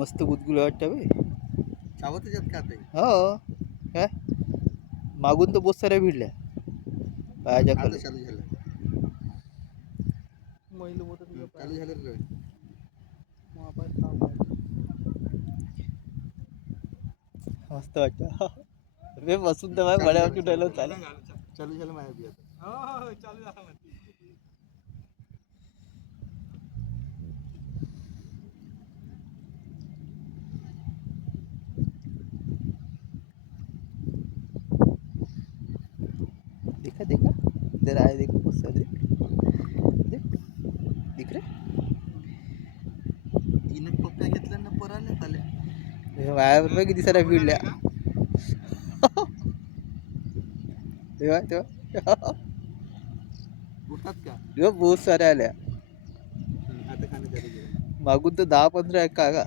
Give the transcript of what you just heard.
मस्त गुदगुल्या वाटतं बे. चावत त्याच्यात का ते हो काय मागून तर बहुत साऱ्या भिडल्या पायाच्या आता खाली. चालू झालं चालू झालं रे मस्त वाटतं रे बसून तर चालू बड्या झालं, वाटून चालू राहिलं झालं. चालेल. चालू झालं माझ्या बी आता देखा देखा इधर आए देखो बहुत सारे देख दिख रहे तीन पप्प्या घेतल्या ना पोराला आले माझ्याबरोबर किती साऱ्या भिडल्या तेव्हा तेव्हा उठतात का बहुत साऱ्या आल्या आता खाणं चालू केलं मागून तर 10-15 आहे का